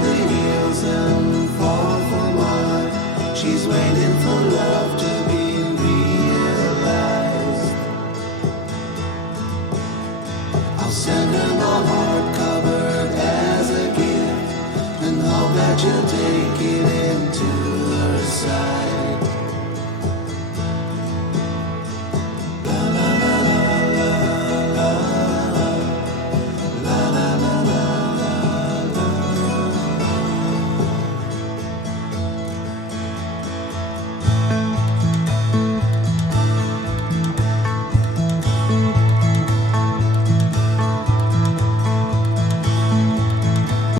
the hills and far from mine. She's waiting for love to be realized. I'll send her my heart covered as a gift and hope that you'll